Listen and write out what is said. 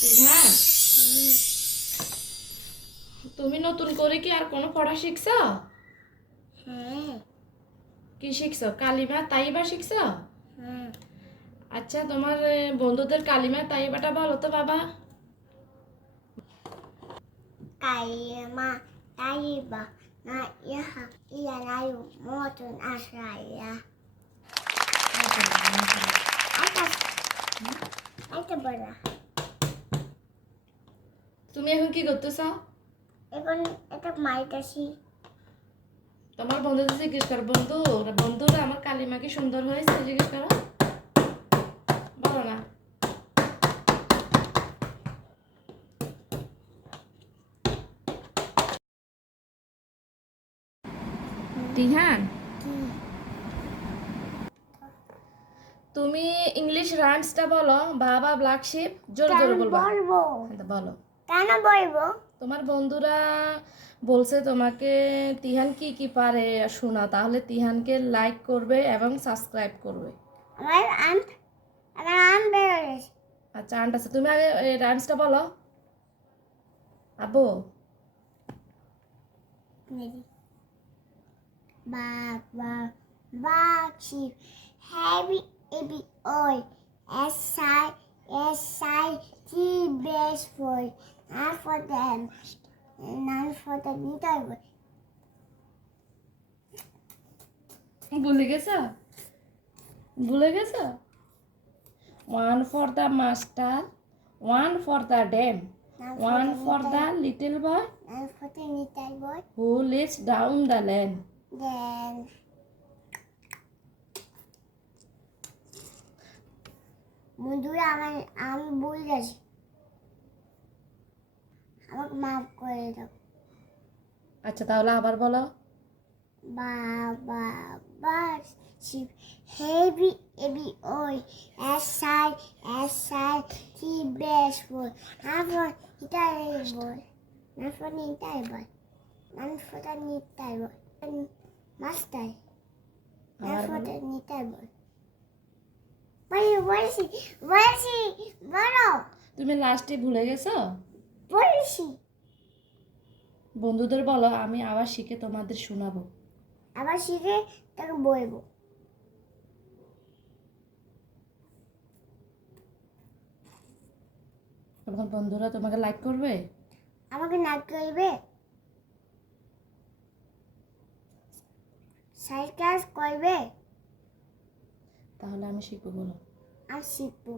হ্যাঁ, তুমি নতুন করে কি আর কোনো পড়া শিখছো? হ্যাঁ কি শিখছো? কালিমা তাইবা শিখছো? হ্যাঁ আচ্ছা, তোমার বন্ধুদের কালিমা তাইবাটা বলো তো বাবা। কালিমা তাইবা লা ইলাহা ইল্লাল্লাহু মুহাম্মাদুর রাসূলুল্লাহ। আচ্ছা আচ্ছা বলা তুমি এখন কি করতেছো? এখন একটা মাইটাছি। তোমার বন্ধুদের জিজ্ঞেস করো, বন্ধুরা আমার কালিমা কি সুন্দর হয়েছে জিজ্ঞেস করো। বলো না। তিহান, তুমি ইংলিশ রাইমসটা বলো। বাবা ব্ল্যাক শিপ, জোরে কেন জোরে বলবা। বলবো? বলো। কেন বলবো? তোমার বন্ধুরা বলছে তোমাকে তিহান কি কি পারে শোনা, তাহলে তিহানকে লাইক করবে এবং সাবস্ক্রাইব করবে। আমার আম আমার আম বেরোয়েছে। আচ্ছা, আন্ট আছে, তুমি আগে রাইমসটা বলো আব্বু। বাবা বাক্সি heavy heavy oil SI T best for not for them not for the little boy. ভুলে গেছো? One for the master, one for the dame, one for the little boy Not for the little boy. Who lives down the land. Then বন্ধুরা আমি ভুল গেছি, আমাকে মাফ করে দাও। আচ্ছা, তাহলে আবার বলো। Baba bus ship heavy heavy oil SI T best for not for little boy not for little boy not for the little boy master not for the little boy. বলছি বলো তুমি লাস্টে ভুলে গেছো। বলছি বন্ধুদের বলো আমি আবার শিখে তোমাদের শোনাবো। আবার শিখে তাকে বলবো। তোমার বন্ধুরা তোমাকে লাইক করবে। আমাকে নাচ করবে, সাইকেল করবে, তাহলে আমি শিখবো, বলো। আর শিখবো।